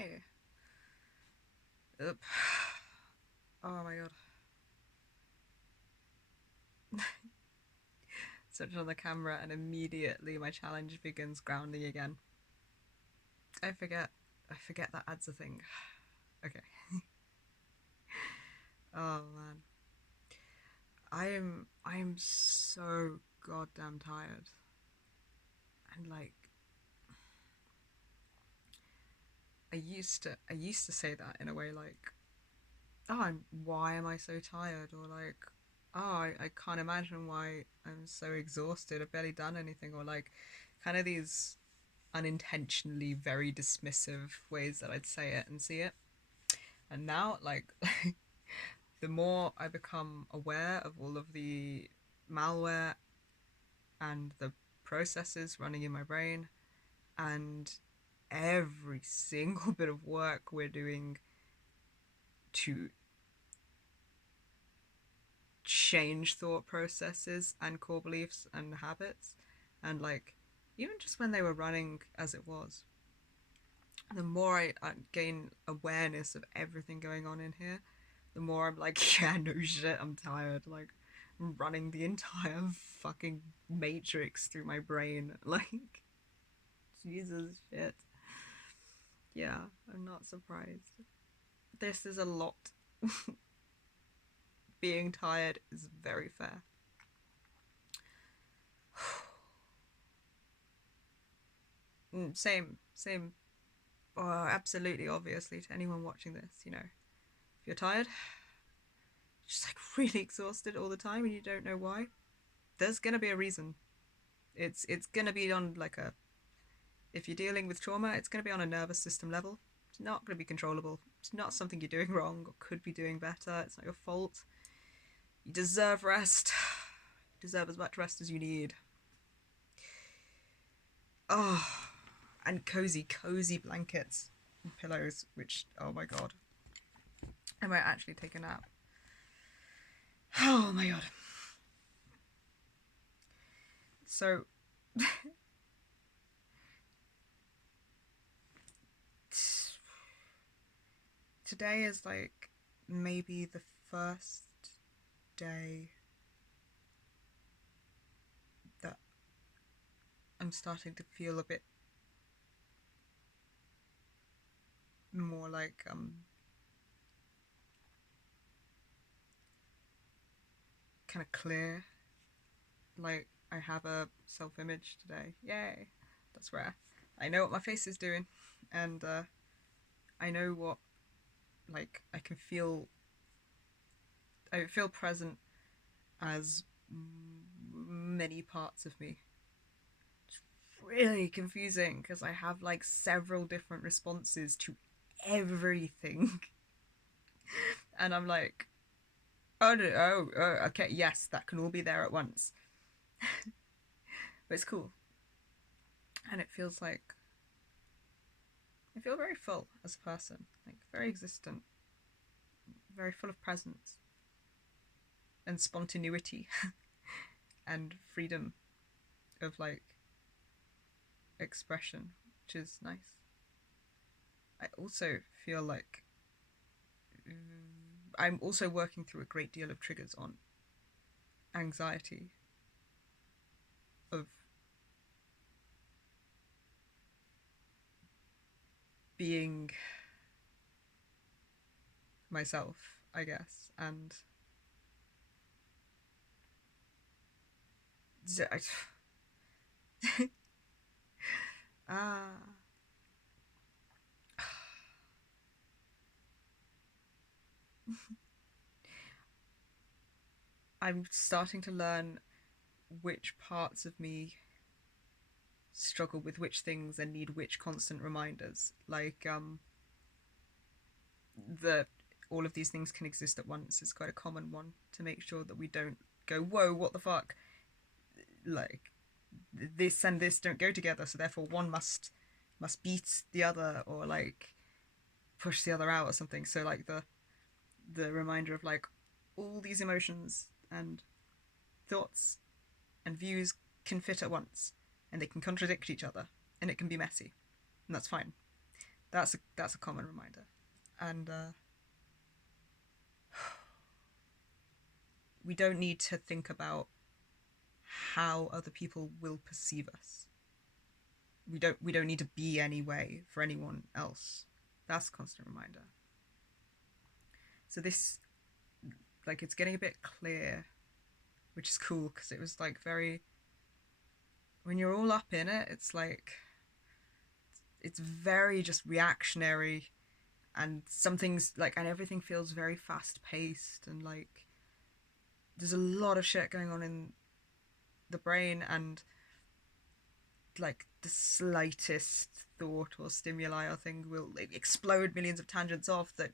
Hey. Oop. Oh my god. Switch on the camera and immediately my challenge begins grounding again. I forget. I forget that adds a thing. Okay. Oh man. I am so goddamn tired. And like I used to say that in a way like, oh, why am I so tired? Or like, oh, I can't imagine why I'm so exhausted. I've barely done anything. Or like, kind of these unintentionally very dismissive ways that I'd say it and see it. And now, like, the more I become aware of all of the malware and the processes running in my brain and every single bit of work we're doing to change thought processes and core beliefs and habits, and like, even just when they were running as it was, the more I gain awareness of everything going on in here, the more I'm like, yeah, no shit, I'm tired. Like, I'm running the entire fucking matrix through my brain. Like, Jesus shit. Yeah, I'm not surprised. This is a lot. Being tired is very fair. Same, same. Oh, absolutely, obviously, to anyone watching this, if you're tired, just like really exhausted all the time and you don't know why, there's gonna be a reason. It's gonna be on like a if you're dealing with trauma, it's gonna be on a nervous system level. It's not gonna be controllable. It's not something you're doing wrong or could be doing better. It's not your fault. You deserve rest. You deserve as much rest as you need. Oh, and cozy, cozy blankets and pillows, which, oh my god. I might actually take a nap. Oh my god. So, today is like maybe the first day that I'm starting to feel a bit more like kind of clear. Like, I have a self image today. Yay. That's rare. I know what my face is doing, and I know what, like, I feel present as many parts of me. It's really confusing because I have like several different responses to everything. And I'm like, oh, no, okay, yes, that can all be there at once. But it's cool. And it feels like I feel very full as a person, like very existent, very full of presence and spontaneity and freedom of like expression, which is nice. I also feel like I'm also working through a great deal of triggers on anxiety of being myself, I guess. And ah, I'm starting to learn which parts of me struggle with which things and need which constant reminders. Like that all of these things can exist at once is quite a common one, to make sure that we don't go, whoa, what the fuck? Like, this and this don't go together, so therefore one must beat the other or like push the other out or something. So like the reminder of like all these emotions and thoughts and views can fit at once and they can contradict each other and it can be messy, and that's fine. that's a common reminder, and we don't need to think about how other people will perceive us. We don't need to be any way for anyone else. That's a constant reminder. So this, like, it's getting a bit clear, which is cool because it was like very, when you're all up in it, it's like it's very just reactionary, and some things like, and everything feels very fast paced, and like there's a lot of shit going on in the brain, and like the slightest thought or stimuli or thing will like, explode millions of tangents off that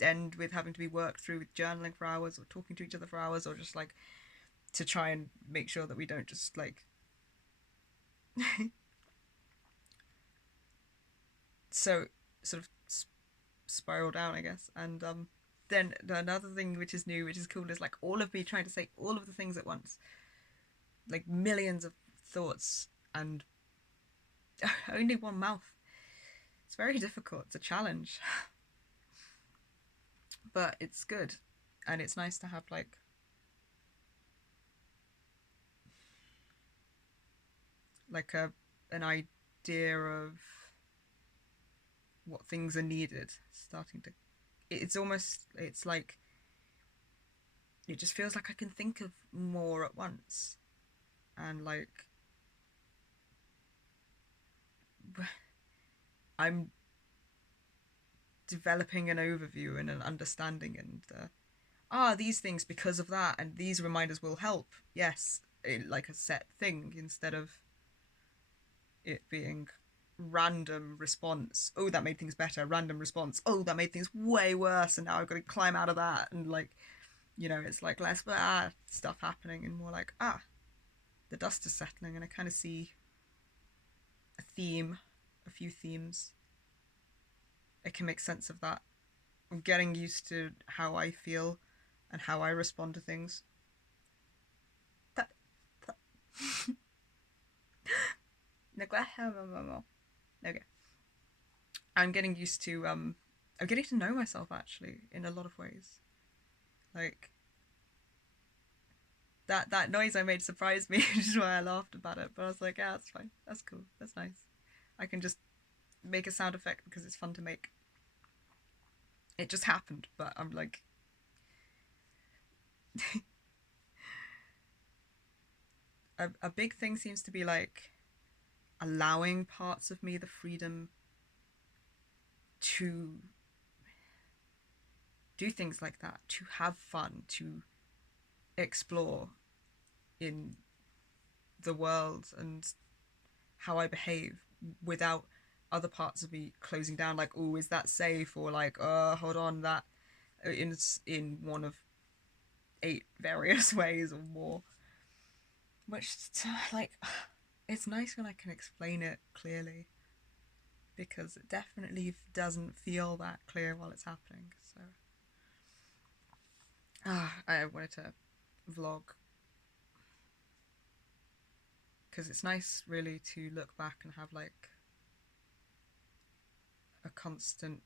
end with having to be worked through with journaling for hours or talking to each other for hours, or just like to try and make sure that we don't just like so sort of spiral down, I guess. And then another thing which is new, which is cool, is like all of me trying to say all of the things at once, like millions of thoughts, and only one mouth. It's very difficult. It's a challenge, but it's good, and it's nice to have like a an idea of what things are needed. Starting to, it's almost, it's like it just feels like I can think of more at once, and like I'm developing an overview and an understanding, and these things because of that, and these reminders will help. Yes, like a set thing instead of it being random response. Oh, that made things better. Random response. Oh, that made things way worse, and now I've got to climb out of that. And like, it's like less stuff happening, and more like the dust is settling, and I kind of see a theme, a few themes. I can make sense of that. I'm getting used to how I feel and how I respond to things. That, that. Okay. I'm getting used to I'm getting to know myself actually in a lot of ways. Like that noise I made surprised me, which is why I laughed about it. But I was like, yeah, that's fine. That's cool. That's nice. I can just make a sound effect because it's fun to make. It just happened, but I'm like a big thing seems to be like allowing parts of me the freedom to do things like that, to have fun, to explore in the world and how I behave without other parts of me closing down. Like, oh, is that safe? Or like, hold on, that in one of eight various ways or more. Which like, it's nice when I can explain it clearly, because it definitely doesn't feel that clear while it's happening. So I wanted to vlog because it's nice really to look back and have like a constant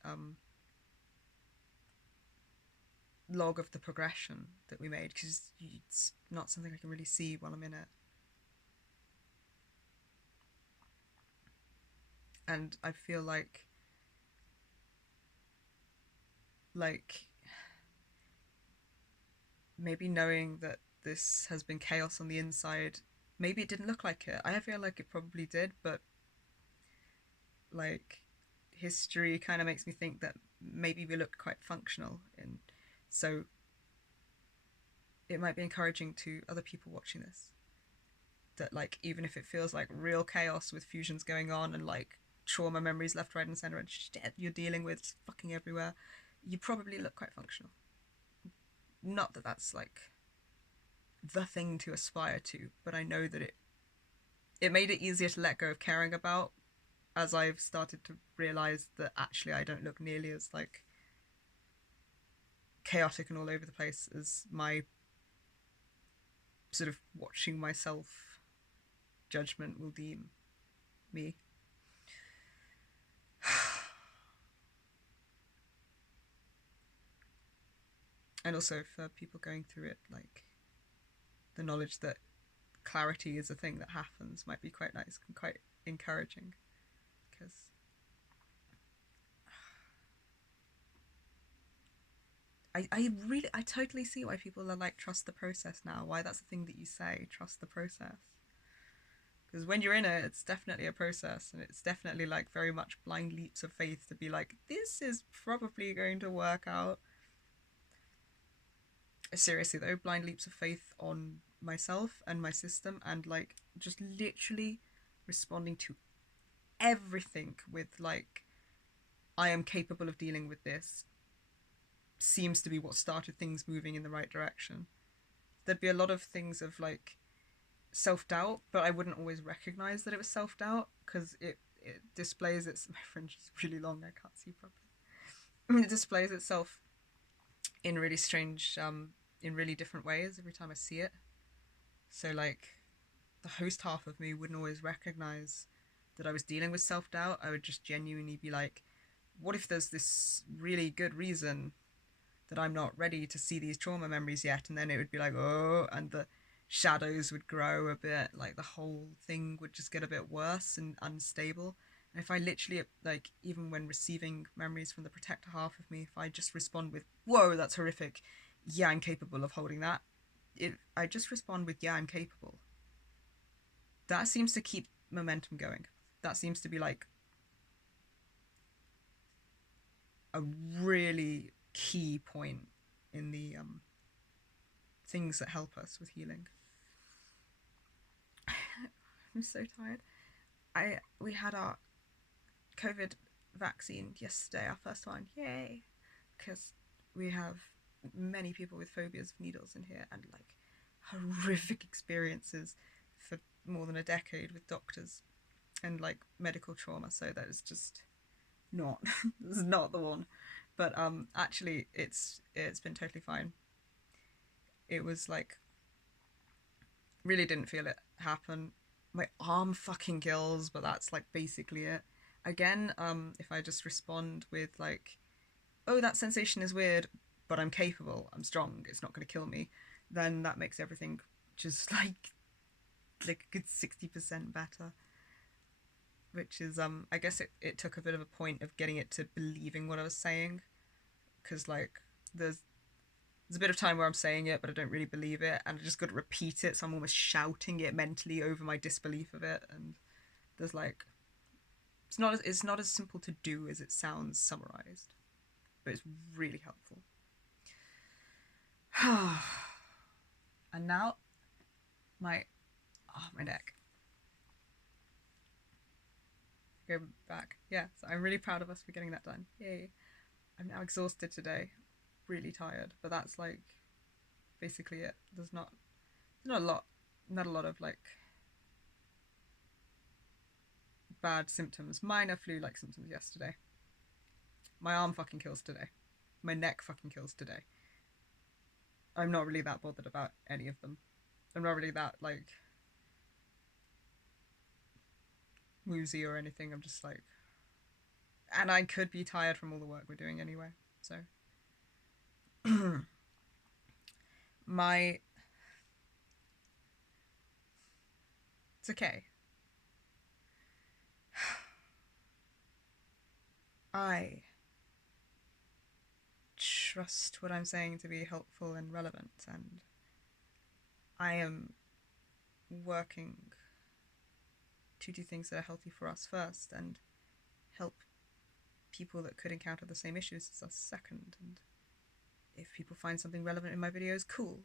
log of the progression that we made, because it's not something I can really see while I'm in it. And I feel like maybe knowing that this has been chaos on the inside, maybe it didn't look like it. I feel like it probably did, but like history kind of makes me think that maybe we looked quite functional, and so it might be encouraging to other people watching this that like even if it feels like real chaos with fusions going on and like trauma memories left, right, and center and shit you're dealing with fucking everywhere, you probably look quite functional. Not that that's like the thing to aspire to, but I know that it made it easier to let go of caring about, as I've started to realize that actually I don't look nearly as like chaotic and all over the place as my sort of watching myself judgment will deem me. And also for people going through it, like the knowledge that clarity is a thing that happens might be quite nice and quite encouraging. Because I totally see why people are like, trust the process now. Why that's the thing that you say, trust the process. Because when you're in it, it's definitely a process, and it's definitely like very much blind leaps of faith to be like, this is probably going to work out. Seriously though, blind leaps of faith on myself and my system, and like just literally responding to everything with like, I am capable of dealing with this, seems to be what started things moving in the right direction. There'd be a lot of things of like self doubt, but I wouldn't always recognize that it was self doubt because it displays its. My fringe is really long. I can't see properly. It displays itself in really strange, in really different ways every time I see it. So like, the host half of me wouldn't always recognize that I was dealing with self doubt. I would just genuinely be like, what if there's this really good reason that I'm not ready to see these trauma memories yet? And then it would be like, oh, and the shadows would grow a bit, like the whole thing would just get a bit worse and unstable. And if I literally, like, even when receiving memories from the protector half of me, if I just respond with, whoa, that's horrific, yeah, I'm capable of holding that, I just respond with, yeah, I'm capable. That seems to keep momentum going. That seems to be like a really key point in the things that help us with healing. I'm so tired. We had our COVID vaccine yesterday, our first one. Yay! Because we have many people with phobias of needles in here, and like horrific experiences for more than a decade with doctors and like medical trauma. So that is just not this is not the one. But actually it's been totally fine. It was like, really didn't feel it happen. My arm fucking kills, but that's like basically it. Again, if I just respond with like, oh, that sensation is weird, but I'm capable, I'm strong, it's not going to kill me, then that makes everything just like a good 60% better. Which is I guess it took a bit of a point of getting it to believing what I was saying, because like there's a bit of time where I'm saying it, but I don't really believe it, and I just got to repeat it, so I'm almost shouting it mentally over my disbelief of it. And there's like, it's not as simple to do as it sounds summarized, but it's really helpful. And now my my neck. Go back. Yeah, so I'm really proud of us for getting that done. Yay! I'm now exhausted today, really tired, but that's like basically it. There's not a lot, not a lot of like bad symptoms. Minor flu-like symptoms yesterday. My arm fucking kills today. My neck fucking kills today. I'm not really that bothered about any of them. I'm not really that like woozy or anything. I'm just like, and I could be tired from all the work we're doing anyway. So my it's okay. I trust what I'm saying to be helpful and relevant, and I am working to do things that are healthy for us first and help people that could encounter the same issues as us second. And if people find something relevant in my videos, cool.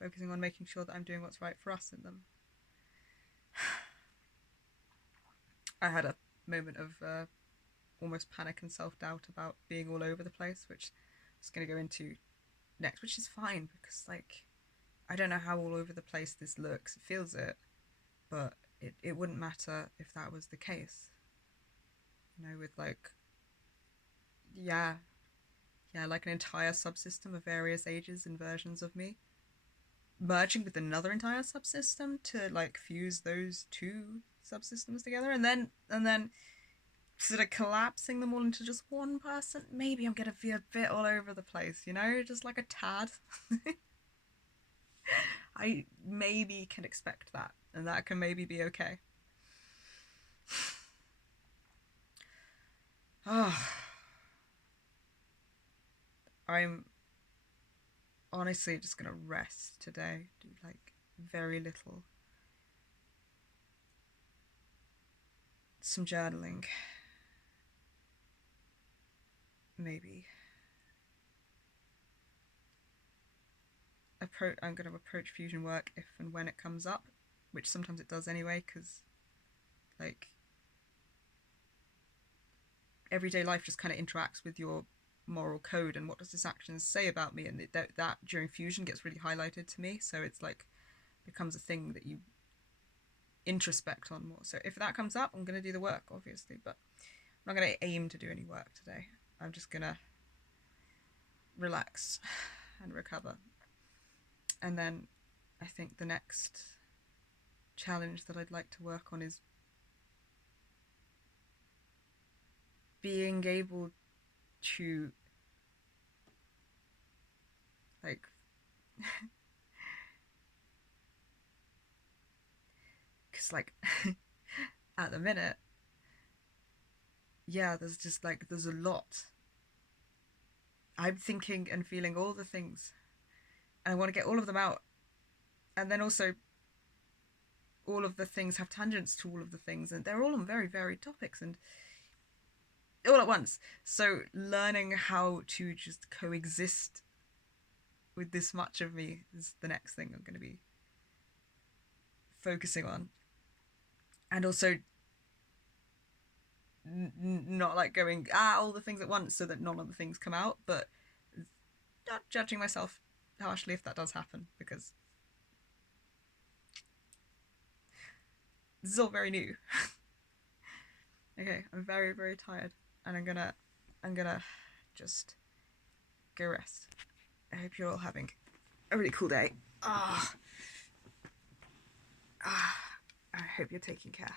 Focusing on making sure that I'm doing what's right for us in them. I had a moment of almost panic and self-doubt about being all over the place, which I was going to go into next, which is fine because like I don't know how all over the place this looks. It feels it, but it wouldn't matter if that was the case. You know, with like, yeah, yeah, like an entire subsystem of various ages and versions of me merging with another entire subsystem to like fuse those two subsystems together, and then sort of collapsing them all into just one person. Maybe I'm gonna be a bit all over the place, you know, just like a tad. I maybe can expect that, and that can maybe be okay. Oh, I'm honestly just gonna rest today, do like very little. Some journaling, maybe. I'm going to approach fusion work if and when it comes up, which sometimes it does anyway, because like everyday life just kind of interacts with your moral code and what does this action say about me, and that during fusion gets really highlighted to me, so it's like becomes a thing that you introspect on more. So if that comes up, I'm going to do the work, obviously, but I'm not going to aim to do any work today. I'm just going to relax and recover. And then I think the next challenge that I'd like to work on is being able to like because like at the minute, yeah, there's just like there's a lot. I'm thinking and feeling all the things, and I want to get all of them out, and then also all of the things have tangents to all of the things, and they're all on very varied topics and all at once. So learning how to just coexist with this much of me is the next thing I'm going to be focusing on, and also not like going all the things at once so that none of the things come out, but not judging myself harshly if that does happen, because this is all very new. Okay, I'm very very tired, and I'm gonna just go rest. I hope you're all having a really cool day. I hope you're taking care.